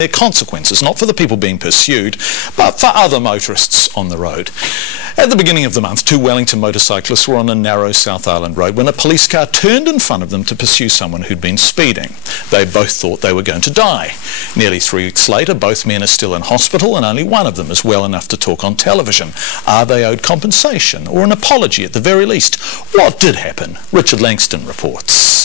There are consequences, not for the people being pursued, but for other motorists on the road. At the beginning of the month, two Wellington motorcyclists were on a narrow South Island road when a police car turned in front of them to pursue someone who'd been speeding. They both thought they were going to die. Nearly 3 weeks later, both men are still in hospital and only one of them is well enough to talk on television. Are they owed compensation or an apology at the very least? What did happen? Richard Langston reports.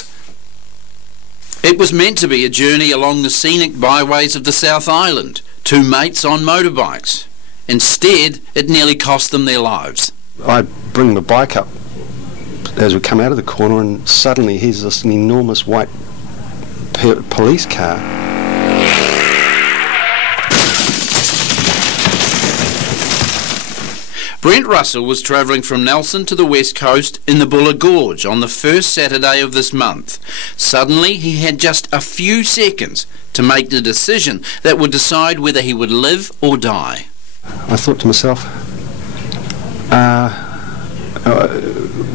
It was meant to be a journey along the scenic byways of the South Island, two mates on motorbikes. Instead, it nearly cost them their lives. I bring the bike up as we come out of the corner and suddenly here's this enormous white police car. Brent Russell was travelling from Nelson to the west coast in the Buller Gorge on the first Saturday of this month. Suddenly he had just a few seconds to make the decision that would decide whether he would live or die. I thought to myself,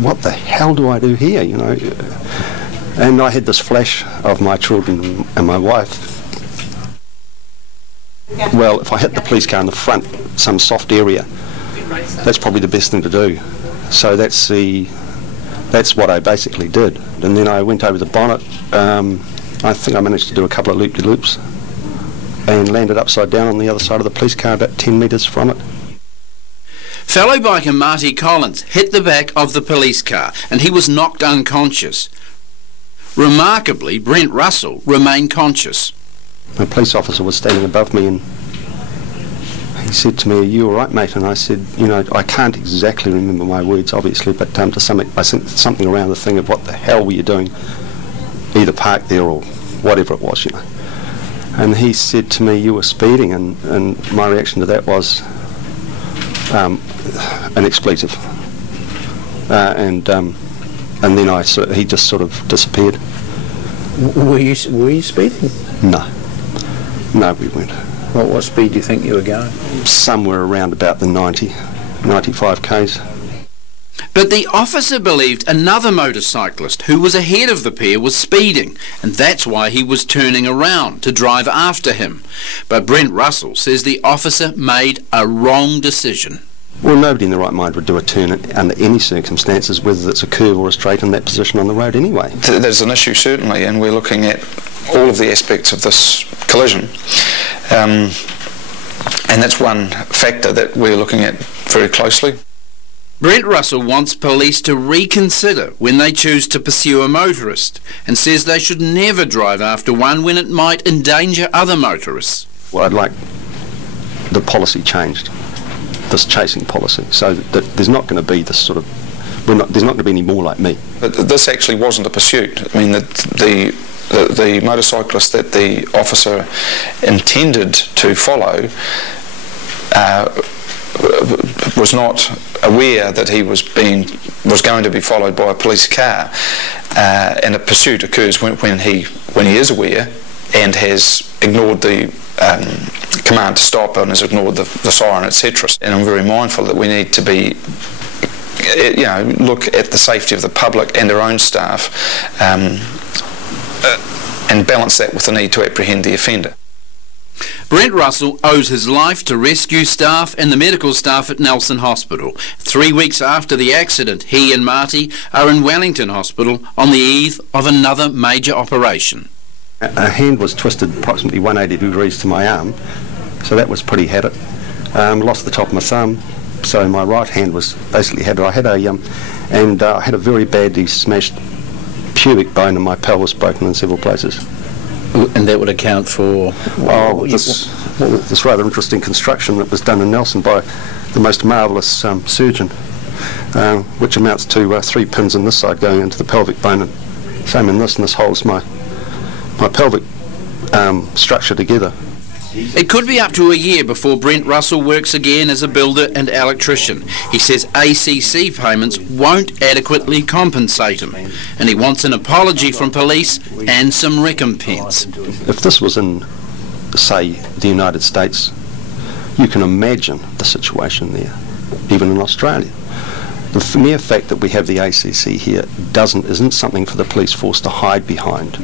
what the hell do I do here, you know? And I had this flash of my children and my wife. Well, if I hit the police car in the front, some soft area, that's probably the best thing to do. So that's what I basically did. And then I went over the bonnet. I think I managed to do a couple of loop-de-loops and landed upside down on the other side of the police car about 10 metres from it. Fellow biker Marty Collins hit the back of the police car and he was knocked unconscious. Remarkably, Brent Russell remained conscious. A police officer was standing above me and he said to me, "Are you all right, mate?" And I said, you know, I can't exactly remember my words, obviously, but to I said something around the thing of what the hell were you doing, either parked there or whatever it was, you know. And he said to me, "You were speeding," and my reaction to that was an expletive. And then he just sort of disappeared. Were you speeding? No, we weren't. What speed do you think you were going? Somewhere around about the 95 k's. But the officer believed another motorcyclist who was ahead of the pair was speeding, and that's why he was turning around to drive after him. But Brent Russell says the officer made a wrong decision. Well, nobody in the right mind would do a turn under any circumstances, whether it's a curve or a straight in that position on the road anyway. There's an issue, certainly, and we're looking at all of the aspects of this collision. And that's one factor that we're looking at very closely. Brent Russell wants police to reconsider when they choose to pursue a motorist and says they should never drive after one when it might endanger other motorists. Well, I'd like the policy changed, this chasing policy, so that there's not going to be this sort of, there's not going to be any more like me. But this actually wasn't a pursuit. I mean, the motorcyclist that the officer intended to follow was not aware that he was going to be followed by a police car, and a pursuit occurs when he is aware and has ignored the command to stop and has ignored the siren, etc. And I'm very mindful that we need to be, you know, look at the safety of the public and our own staff, and balance that with the need to apprehend the offender. Brent Russell owes his life to rescue staff and the medical staff at Nelson Hospital. 3 weeks after the accident, he and Marty are in Wellington Hospital on the eve of another major operation. A hand was twisted approximately 180 degrees to my arm, so that was pretty had it. Lost the top of my thumb, so my right hand was basically had it. I had a very badly smashed pubic bone and my pelvis broken in several places. And that would account for this rather interesting construction that was done in Nelson by the most marvellous surgeon, which amounts to 3 pins on this side going into the pelvic bone, and same in this, and this holds my pelvic structure together. It could be up to a year before Brent Russell works again as a builder and electrician. He says ACC payments won't adequately compensate him, and he wants an apology from police and some recompense. If this was in, say, the United States, you can imagine the situation there, even in Australia. The mere fact that we have the ACC here isn't something for the police force to hide behind.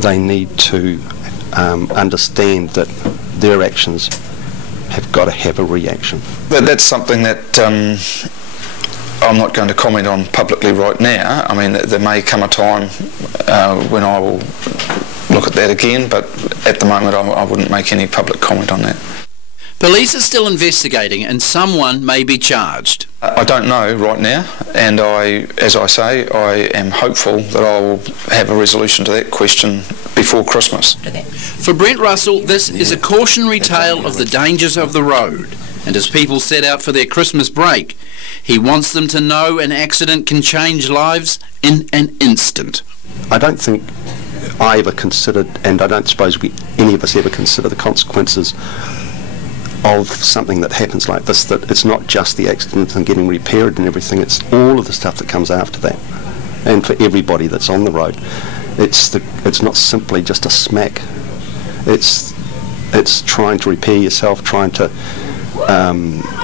They need to understand that their actions have got to have a reaction. That's something that I'm not going to comment on publicly right now. I mean, there may come a time when I will look at that again, but at the moment I wouldn't make any public comment on that. Police are still investigating and someone may be charged. I don't know right now, and as I say, I am hopeful that I will have a resolution to that question before Christmas. For Brent Russell, this is a cautionary tale of the dangers of the road, and as people set out for their Christmas break, he wants them to know an accident can change lives in an instant. I don't think I ever considered, and I don't suppose any of us ever consider the consequences of something that happens like this, that it's not just the accident and getting repaired and everything, it's all of the stuff that comes after that. And for everybody that's on the road, it's not simply just a smack. It's trying to repair yourself, trying to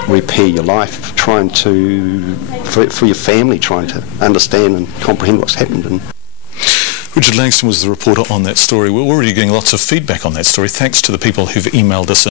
repair your life, trying to, for your family, trying to understand and comprehend what's happened. And Richard Langston was the reporter on that story. We're already getting lots of feedback on that story, thanks to the people who've emailed us